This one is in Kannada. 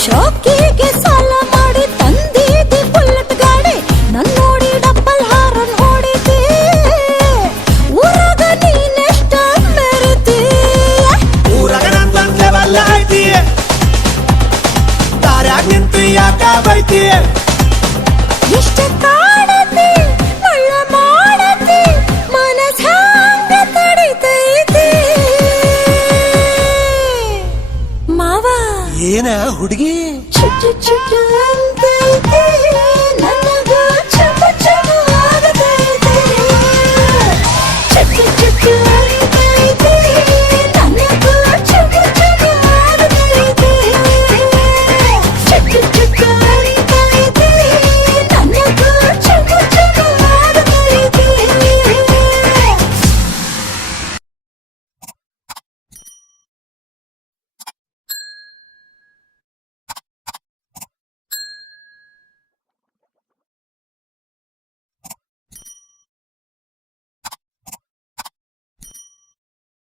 ಶೋಕಿಗೆ ಸಾಲ ಮಾಡಿ ತಂದಿದ್ದಿ ಬುಲೆಟ್ ಗಾಡಿ ನನ್ ನೋಡಿ ಡಬ್ಬಲ್ ಹಾರನ್ ಹೊಡಿತಿ ಊರಾಗ ನೀನೆಷ್ಟ ಮೆರಿತಿ ಊರಾಗ ನಂದೊಂದ್ ಲೆವೆಲ್ ಐತಿ ದಾರ್ಯಾಗ ನಿಂತು ಯಾಕ ಬೈತಿ ಎಷ್ಟ ಕಾಡತಿ ಒಳ್ಳ ಮಾಡತಿ ಮನಸ್ ಹ್ಯಾಂಗ ತಡಿತೈತಿ ಮಾವ ಏನ ಹುಡುಗಿ ಚುಟ್ಟು ಚುಟ್ಟು ಅಂತೈತಿ